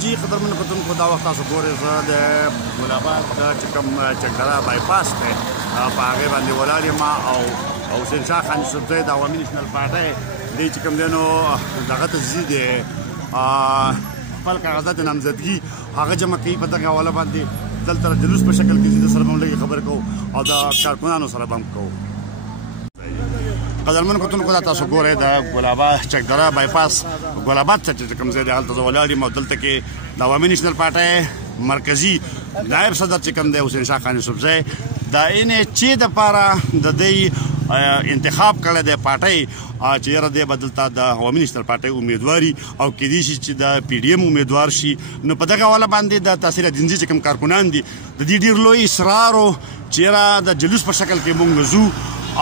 جی قدرمن کتونکو دا وخت تاسو ګورئ زه د ګلاباد چې کوم چکدره بایپاس دی په هغې باندې ولاړ یم او حسین شاه خان یوسفزی د عوامي نیشنل پارټۍ دی چې کوم دی نو دغه ته ځي دی خپل کاغذات نامزدګي هغه جمع کوي په دغه حواله باندې دلته جلوس په شکل کې ځي د سره به هم لږې خبرې کوو او د کارکونانو سره به هم کوو. قدرمن کتونکو دا تاسو ګورئ د ګلاباد چکدره بایپاس ګلاباد ته چې کوم ځای دی هلته زه ولاړ یم او دلته کې د عوامي نیشنل پارټۍ مرکزي نایب صدر چې کوم دی حسین شاه خان یوسفزی د اینې چې دپاره د دوی انتخاب کړی دی پارټۍ چې یاره دی به دلته د عوامي نیشنل پارټۍ امیدواري او کیدای شي چې د پی ډي ایم امیدوار شي. نو په دغه حواله باندې د تاثیر دینزي چې کوم کارکنان دي د دې ډېر لوی اصرار و چې یاره د جلوس په شکل کې مونږ ځو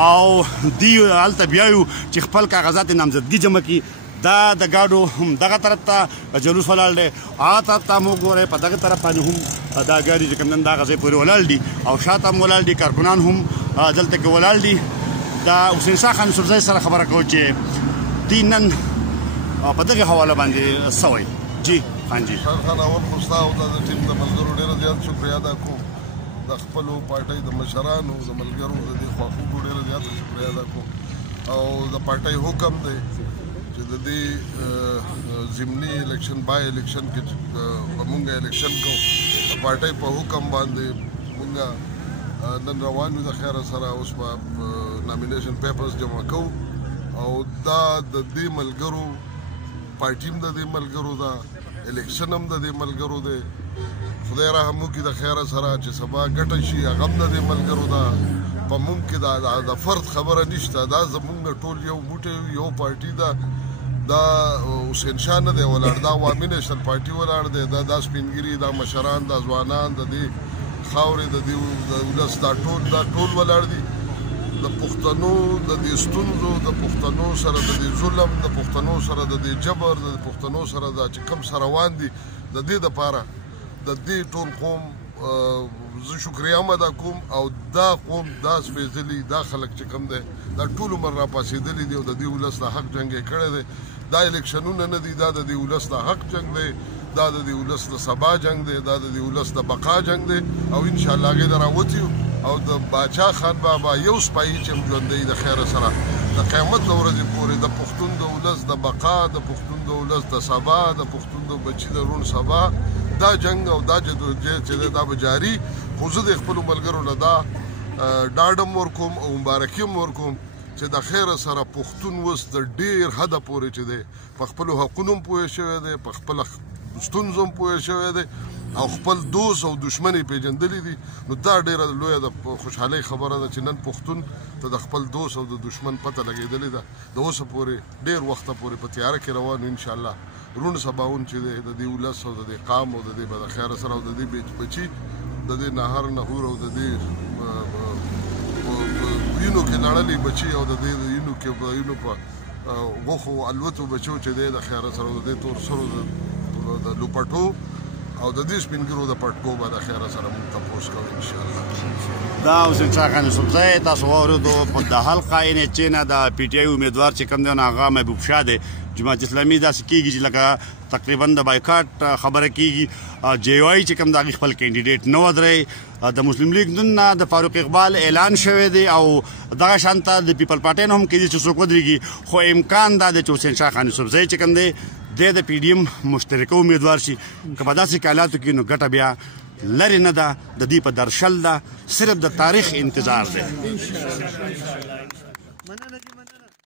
او دی هلته بیایو چې خپل کاغذات نامزدګي جمع کړي. دا د ګاډو دغه طرف ته جلوس ولاړ دی، هغه طرف ته هم وګورئ په دغه طرف باندې هم دا ګاډي چې کوم نن دغه ځای پورې ولاړ دي او شاته هم ولاړ دي، کارکنان هم دلته کې ولاړ دي. د حسین شاه خان یوسفزی سره خبره کوو چې دوی نن په دغه حواله باندې څه وایي. جی خان جی خان اول خو ستا او د ټیم د ملګرو ډېره زیات شکریه ادا کوم، د خپلو پارټۍ د مشرانو د ملګرو د دې خواخوږو ډېره زیاته شکریه ادا کوم او د پارټۍ حکم دی چې د دې ضمني الیکشن بای الیکشن کې به مونږ الیکشن کوو. د پارټۍ په حکم باندې مونږ نن روان یو د خیره سره اوس به نامینیشن پیپرز جمع کوو او دا د دې ملګرو پارټي هم د دې ملګرو ده، الیکشن هم د دې ملګرو دی. خدای رحم وکړي د خیره سره چې سبا ګټه شي هغه هم د دې ملګرو ده. په مونږ کې د فرد خبره نشته، دا زمونږ ټول یو موټی یو پارټي ده. دا حسین شاه نه دی ولاړ، دا عوامي نیشنل پارټي ولاړ دی. دا سپینګیري، دا مشران، دا ځوانان د دې خاورې د دې ولس دا ټول ولاړ دي. د پښتنو د دې ستونزو، د پښتنو سره د دې ظلم، د پښتنو سره د دې جبر، د پښتنو سره دا چې کوم سره روان دي، د دې دپاره د دې ټول قوم زه شکریه هم ادا کوم او دا قوم دا سپېڅلي دا خلک چې کوم دی دا ټول عمر راپاڅېدلي دي او د دې ولس د حق جنګ یې کړی دی. دا الیکشنونه نه دي، دا د دې ولس د حق جنګ دی، دا د دې ولس د سبا جنګ دی، دا د دې ولس د بقا جنګ دی او انشاءالله هغې نه راوتي یو او د باچا خان بابا یو سپایي چې هم ژوندی د خیره سره د قیامت د ورځې پورې د پښتون د ولس د بقا، د پښتون د ولس د سبا، د پښتون د بچي د روڼ سبا دا جنګ او دا جدوجہد چې دی دا به جاري. خو زه د خپلو ملګرو نه دا ډاډ هم ورکوم او مبارکي هم ورکوم چې د خیره سره پښتون اوس د ډېر حده پورې چې دی په خپلو حقونو هم پوه شوی دی، په خپله ستونزو هم پوه شوی دی او خپل دوست او دشمن یې پېژندلي دي. نو دا ډېره لویه د خوشحالۍ خبره ده چې نن پښتون ته د خپل دوست او د دشمن پته لګېدلې ده. د اوسه پورې ډېر وخته پورې په تیاره کې روان انشاءالله روڼ سباون چې دی د دې ولس او د دې قام او د دې به د خیره سره او د دې بچي د دې نهر نهور او د دې وینو کې لړلي بچي او د دې وینو کې وینو په غوښو الوتو بچو چې دی د خیره سره او د دې تور سرو د لوپټو او د دې سپینګیرو د پټکو به د خیره سره موږ تپوس کوو انشاءالله. دا حسین شاه خان یوسفزی تاسو واورېدو په د حلقه چې نه د پی ټي آی امیدوار چې کوم دی نو هغه محبوب شاه دی. جماعت اسلامي داسې کېږي چې لکه تقریبا د بایکاټ خبره کېږي. جے یو آی چې کوم د هغې خپل کینډیډیټ نه ودرئ. د مسلم لیګ نن نه د فاروق اقبال اعلان شوی دی او دغه شانته د پیپل پارټۍ نه هم کېدي چې څوک ودرېږي، خو امکان دا دی چې حسین شاه خان یوسفزی چې کوم دی دی د پی ډي ایم مشترکه امیدوار شي. که په داسې حالاتو کې نو ګټه بیا لرې نه ده، د دې په درشل ده، صرف د تاریخ انتظار دی.